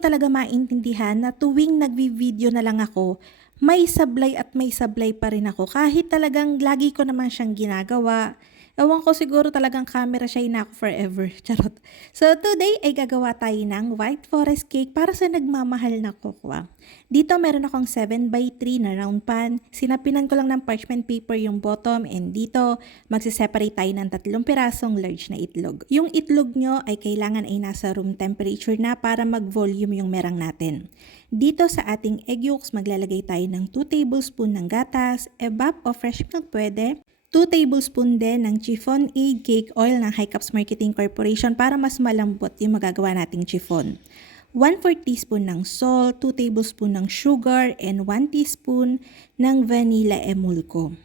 ko talaga maintindihan na tuwing nagvi-video na lang ako, may sablay at may sablay pa rin ako kahit talagang lagi ko naman siyang ginagawa. Ewan ko, siguro talagang camera shy na ako forever. Charot. So today ay gagawa tayo ng white forest cake para sa nagmamahal na kokwa. Dito meron akong 7x3 na round pan. Sinapinan ko lang ng parchment paper yung bottom, and dito magsiseparate tayo ng 3 pirasong large na itlog. Yung itlog nyo ay kailangan ay nasa room temperature na para mag-volume yung merang natin. Dito sa ating egg yolks, maglalagay tayo ng 2 tablespoon ng gatas, evap o fresh milk pwede, 2 tablespoon din ng chiffon aid cake oil ng High Cups Marketing Corporation para mas malambot yung magagawa nating chiffon. 1/4 teaspoon ng salt, 2 tablespoon ng sugar, and 1 teaspoon ng vanilla emulco.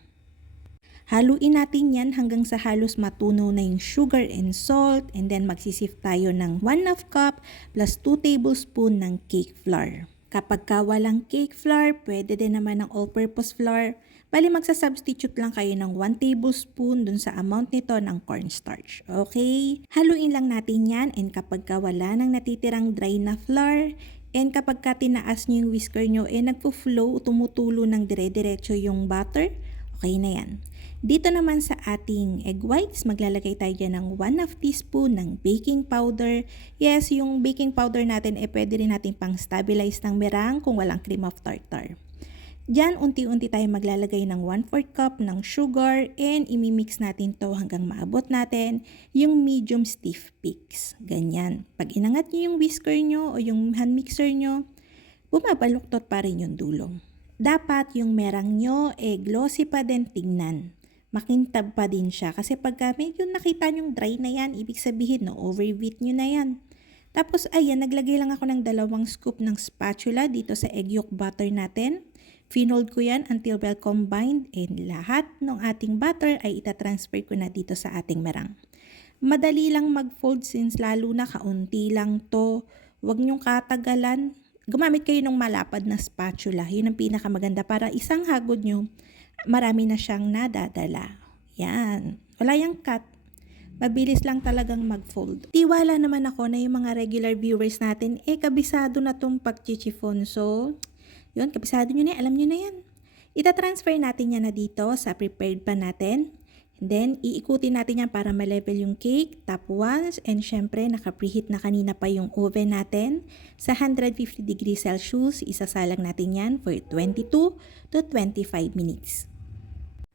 Haluin natin yan hanggang sa halos matunaw na yung sugar and salt, and then magsisift tayo ng 1/2 cup plus 2 tablespoon ng cake flour. Kapag walang cake flour, pwede din naman ng all-purpose flour. Bali, magsasubstitute lang kayo ng 1 tablespoon dun sa amount nito ng cornstarch. Okay? Haluin lang natin yan, and kapag wala nang natitirang dry na flour, and kapag tinaas nyo yung whisker nyo, nagpo-flow, tumutulo ng dire-diretso yung butter, okay na yan. Dito naman sa ating egg whites, maglalagay tayo dyan ng 1/2 teaspoon ng baking powder. Yes, yung baking powder natin pwede rin natin pang stabilize ng merang kung walang cream of tartar. Diyan, unti-unti tayo maglalagay ng 1/4 cup ng sugar, and imimix natin to hanggang maabot natin yung medium stiff peaks. Ganyan. Pag inangat nyo yung whisker nyo o yung hand mixer nyo, bumabaluktot pa rin yung dulo. Dapat yung merang nyo glossy pa din tingnan. Makintab pa din siya kasi pagka medyo nakita nyong dry na yan, ibig sabihin no, overwheat nyo na yan. Tapos ayan, naglagay lang ako ng 2 scoop ng spatula dito sa egg yolk butter natin. Finold ko yan until well combined, and lahat ng ating butter ay itatransfer ko na dito sa ating merang. Madali lang mag-fold since lalo na kaunti lang to. Huwag nyong katagalan. Gumamit kayo ng malapad na spatula. Yun ang pinakamaganda para isang hagod nyo, marami na siyang nadadala. Yan. Wala yung cut. Mabilis lang talagang mag-fold. Tiwala naman ako na yung mga regular viewers natin, kabisado na tong pag-chichifon. So, yun, kabisado nyo na, alam nyo na yan. Ita-transfer natin yan na dito sa prepared pan natin. And then, iikutin natin yan para ma-level yung cake, top once, and syempre, naka-preheat na kanina pa yung oven natin. Sa 150 degrees Celsius, isasalang natin yan for 22 to 25 minutes.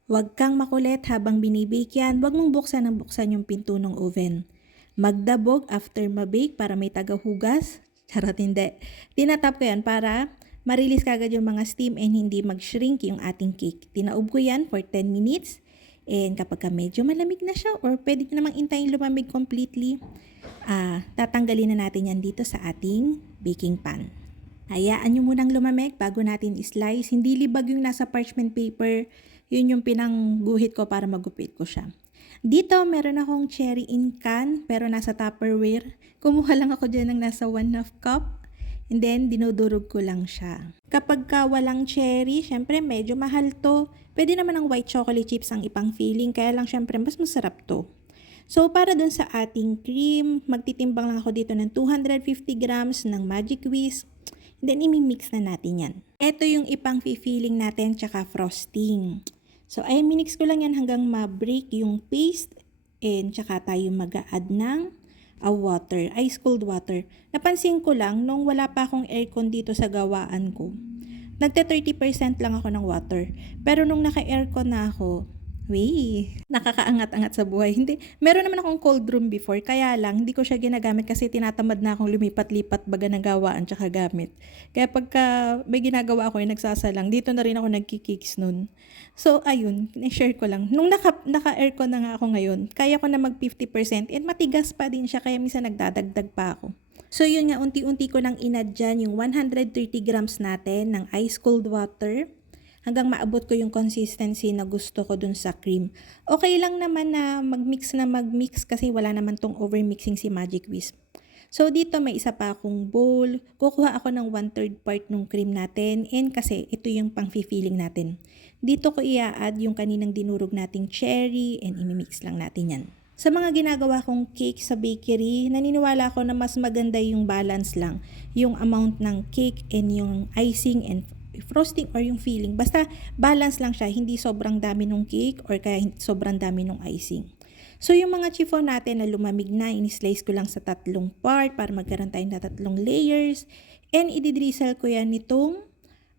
Huwag kang makulit habang binibake yan, huwag mong buksan ng buksan yung pinto ng oven. Magdabog after mabake para may tagahugas. Charot, hindi. Tinatap ko yan para marilis kagad yung mga steam and hindi mag-shrink yung ating cake. Tinaob ko yan for 10 minutes. And kapag medyo malamig na siya or pwede nyo namang intayin lumamig completely, tatanggalin na natin yan dito sa ating baking pan. Hayaan nyo munang lumamig bago natin slice. Hindi libag yung nasa parchment paper. Yun yung pinangguhit ko para magupit ko siya. Dito meron akong cherry in can pero nasa Tupperware. Kumuha lang ako dyan ng nasa 1/2 cup. And then, dinudurog ko lang siya. Kapag walang cherry, syempre medyo mahal to. Pwede naman ng white chocolate chips ang ipang filling, kaya lang syempre mas masarap to. So, para dun sa ating cream, magtitimbang lang ako dito ng 250 grams ng Magic Whisk. And then, imimix na natin yan. Ito yung ipang filling natin, tsaka frosting. So, ay minix ko lang yan hanggang ma-break yung paste. And tsaka tayo mag-a-add ng water, ice cold water. Napansin ko lang, nung wala pa akong aircon dito sa gawaan ko, nagte 30% lang ako ng water. Pero nung naka-aircon na ako, nakakaangat-angat sa buhay. Hindi, meron naman akong cold room before, kaya lang, hindi ko siya ginagamit kasi tinatamad na akong lumipat-lipat baga ng gawaan tsaka gamit. Kaya pagka may ginagawa ako yung nagsasalang, dito na rin ako nagkikicks nun. So, ayun, share ko lang. Nung naka-aircon na nga ako ngayon, kaya ko na mag 50% and matigas pa din siya, kaya minsan nagdadagdag pa ako. So, yun nga, unti-unti ko nang inad dyan yung 130 grams natin ng ice cold water hanggang maabot ko yung consistency na gusto ko dun sa cream. Okay lang naman na mag-mix kasi wala naman tong overmixing si Magic Whisk. So, dito may isa pa akong bowl. Kukuha ako ng 1/3 part ng cream natin and kasi ito yung pang-filling natin. Dito ko i-add yung kaninang dinurog nating cherry and imimix lang natin yan. Sa mga ginagawa kong cake sa bakery, naniniwala ako na mas maganda yung balance lang. Yung amount ng cake and yung icing and frosting or yung filling. Basta balance lang siya, hindi sobrang dami ng cake or kaya sobrang dami ng icing. So yung mga chiffon natin na lumamig na, in-slice ko lang sa 3 part para magkaroon tayo na 3 layers. And ididrizzle ko yan nitong,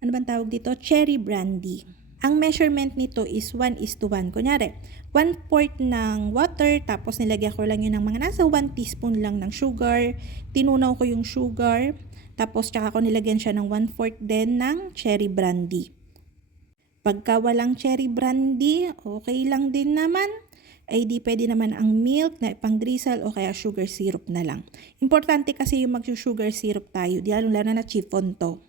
ano bang tawag dito? Cherry brandy. Ang measurement nito is 1:1. Kunyari, 1/4 ng water, tapos nilagyan ko lang yun ng mga nasa 1 teaspoon lang ng sugar. Tinunaw ko yung sugar, tapos tsaka ko nilagyan siya ng 1/4 din ng cherry brandy. Pagka walang cherry brandy, okay lang din naman. Ay di pwede naman ang milk na pang-drizzle o kaya sugar syrup na lang. Importante kasi yung mag-sugar syrup tayo, lalo na chiffon to.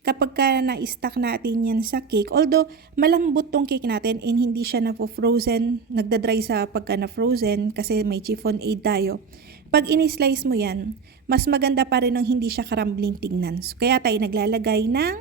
Kapag ka na-stack natin yan sa cake, although malambot tong cake natin and hindi siya na-frozen, nagda-dry sa pagka na-frozen kasi may chiffon aid tayo. Pag in-slice mo yan, mas maganda pa rin nung hindi siya karambling tingnan. So, kaya tayo naglalagay ng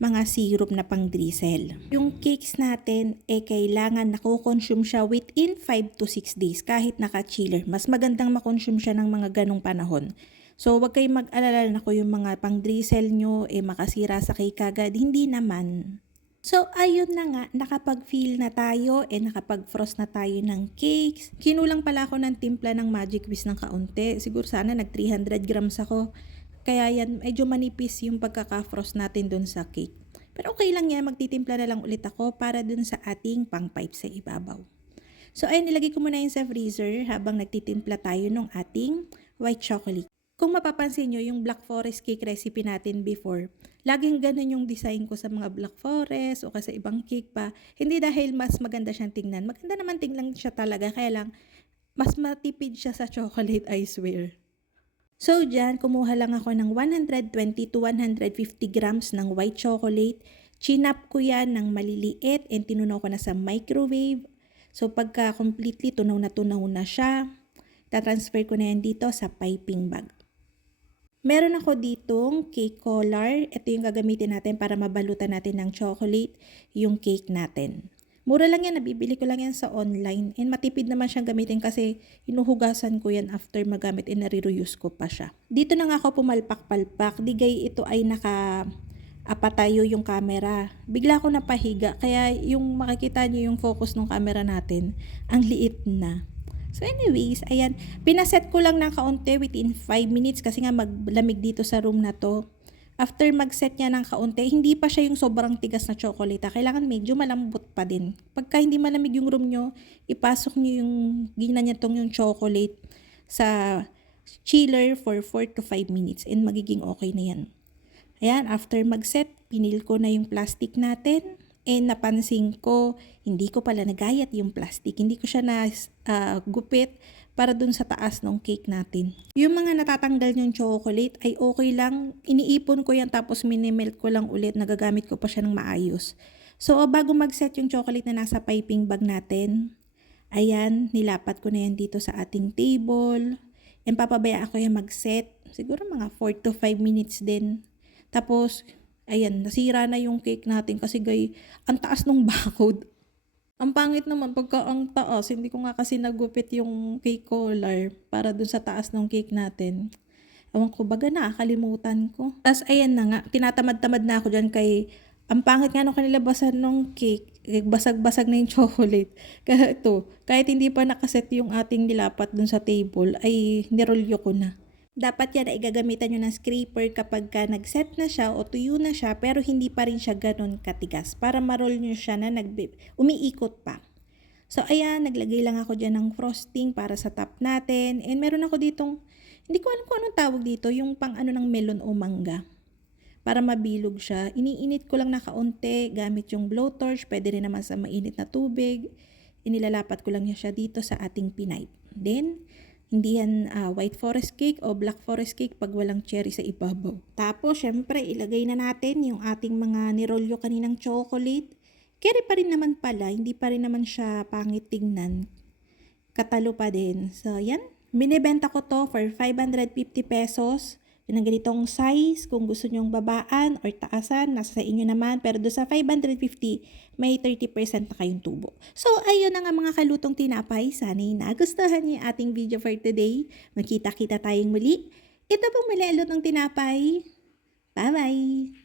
mga syrup na pang-drizzle. Yung cakes natin, kailangan nako-consume siya within 5 to 6 days kahit naka-chiller. Mas magandang makonsume siya ng mga ganong panahon. So, wag kayong mag-alala na kung yung mga pang-drizzle nyo, makasira sa cake agad. Hindi naman. So, ayun na nga, nakapag-fill na tayo, nakapag-frost na tayo ng cakes. Kinulang pala ako ng timpla ng Magic Whisk ng kaunti. Siguro sana nag 300 grams ako. Kaya yan, medyo manipis yung pagkaka-frost natin dun sa cake. Pero okay lang yan, magtitimpla na lang ulit ako para dun sa ating pang-pipe sa ibabaw. So, ayun, nilagay ko muna yun sa freezer habang nagtitimpla tayo ng ating white chocolate. Kung mapapansin nyo, yung Black Forest cake recipe natin before, laging ganun yung design ko sa mga Black Forest o kasi ibang cake pa. Hindi dahil mas maganda siyang tingnan. Maganda naman tingnan siya talaga, kaya lang mas matipid siya sa chocolate, I swear. So dyan, kumuha lang ako ng 120 to 150 grams ng white chocolate. Chinap ko yan ng maliliit and tinunaw ko na sa microwave. So pagka completely tunaw na siya, tatransfer ko na yan dito sa piping bag. Meron ako ditong cake collar. Ito yung gagamitin natin para mabalutan natin ng chocolate yung cake natin. Mura lang yan, nabibili ko lang yan sa online. And matipid naman siyang gamitin kasi inuhugasan ko yan after magamit and nare-reuse ko pa siya. Dito na nga ako pumalpak-palpak. Digay ito ay apatayo yung camera. Bigla ako napahiga. Kaya yung makikita niyo yung focus ng camera natin, ang liit na. So anyways, ayan, pinaset ko lang ng kaunti within 5 minutes kasi nga maglamig dito sa room na to. After mag-set niya ng kaunti, hindi pa siya yung sobrang tigas na chocolate. Kailangan medyo malambot pa din. Pagka hindi malamig yung room nyo, ipasok nyo yung ginanyatong yung chocolate sa chiller for 4 to 5 minutes and magiging okay na yan. Ayan, after mag-set, pinil ko na yung plastic natin. And napansin ko, hindi ko pala nagayat yung plastic. Hindi ko siya na gupit para dun sa taas ng cake natin. Yung mga natatanggal yung chocolate ay okay lang. Iniipon ko yan tapos minimelt ko lang ulit. Nagagamit ko pa siya ng maayos. So bago mag-set yung chocolate na nasa piping bag natin, ayan, nilapat ko na yan dito sa ating table. And papabaya ako yan mag-set. Siguro mga 4 to 5 minutes din. Tapos, ayan, nasira na yung cake natin kasi ang taas ng barcode. Ang pangit naman pagka ang taas, hindi ko nga kasi nagupit yung cake collar para dun sa taas ng cake natin. Ewan ko, baga nakakalimutan ko. Tapos ayan na nga, tinatamad-tamad na ako dyan kay ang pangit nga nung kanilabasan ng cake, basag-basag na yung chocolate. Kaya ito, kahit hindi pa nakaset yung ating nilapat dun sa table, ay nirolyo ko na. Dapat yan ay gagamitan nyo ng scraper kapag ka nag-set na siya o tuyo na siya pero hindi pa rin siya ganun katigas para ma-roll nyo siya na umiikot pa. So ayan, naglagay lang ako dyan ng frosting para sa top natin and meron ako ditong, hindi ko alam kung anong tawag dito, yung pang ano ng melon o mangga. Para mabilog siya, iniinit ko lang na kaunti gamit yung blowtorch, pwede rin naman sa mainit na tubig. Inilalapat ko lang siya dito sa ating pinipe. Then, hindi yan white forest cake o black forest cake pag walang cherry sa ibabaw. Tapos, syempre, ilagay na natin yung ating mga nirolyo kaninang chocolate. Carry pa rin naman pala, hindi pa rin naman siya pangit tingnan. Katalo pa din. So, yan. Binibenta ko to for 550 pesos. ng ganitong size, kung gusto nyong babaan or taasan, nasa sa inyo naman. Pero do sa 550, may 30% na kayong tubo. So, ayun na nga mga kalutong tinapay. Sana'y nagustuhan niyo yung ating video for today. Magkita-kita tayong muli. Ito pong malialot ng tinapay. Bye-bye!